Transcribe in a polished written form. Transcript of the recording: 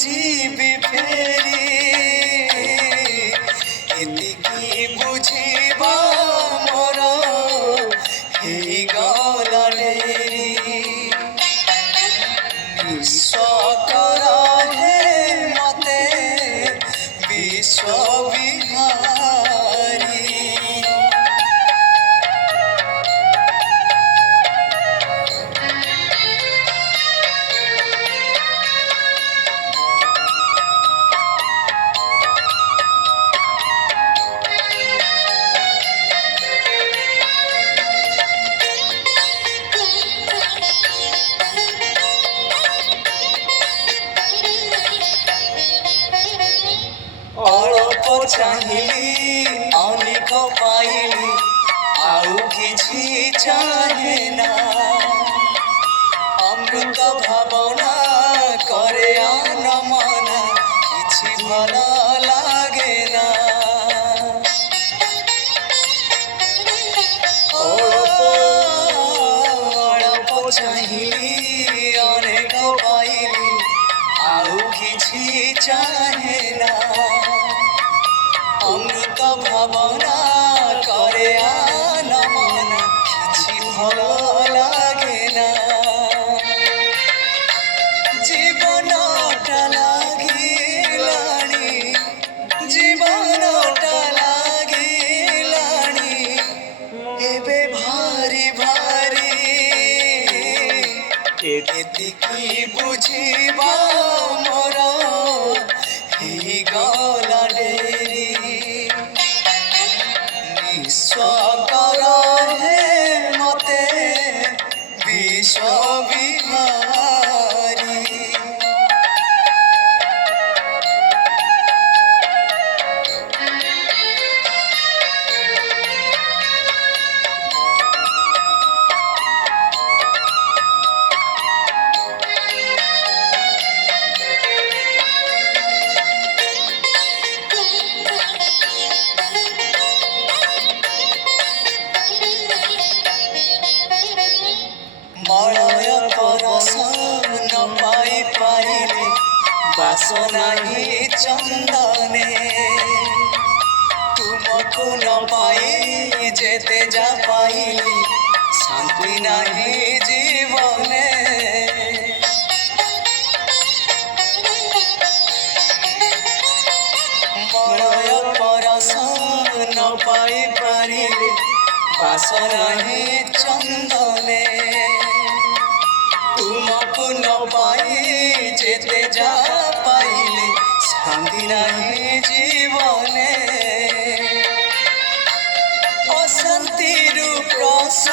ଯିବି ଫେରି ଏତିକି ବୁଝିବା ମୋର ହେଇଗଲା ଡେରି ବିଶ୍ୱାସ କର ହେ ମତେ ବିଶ୍ୱବିହାରୀ অল্প চাহিলি অনেক পাইলি ଆଉ କିଛି ଚାहे না অমৃত ভাবনা করে আনমনা কিছু ভাল লাগে না অল্প চাহিলি অনেক পাইলি ଆଉ କିଛି ଚାहे না অমৃত ভাবনা করে আনমনা কিছু ভালো লাগে না জীবনটা লাগিলানি জীবনটা লাগিলানি এবে ভারি ভারি এতিকি বুঝিবা মোর ହେଇଗଲା ଡେରି ବିଶ୍ୱାସ କର ହେ ମତେ ବିଶ୍ୱବିହାରୀ মলয় পরশ ন পাই পাইলে বাসনাহি চন্দনে তুমকু ন পাই যেতে যা পাইলি শান্তি নাহি জীবনে মলয় পরশ ন পাই পারিলে বাসনাহি চন্দনে তুমকু ন পাই যেতে যা পাইলে শান্তি নাহি জীবনে অশান্তির প্রশ্ন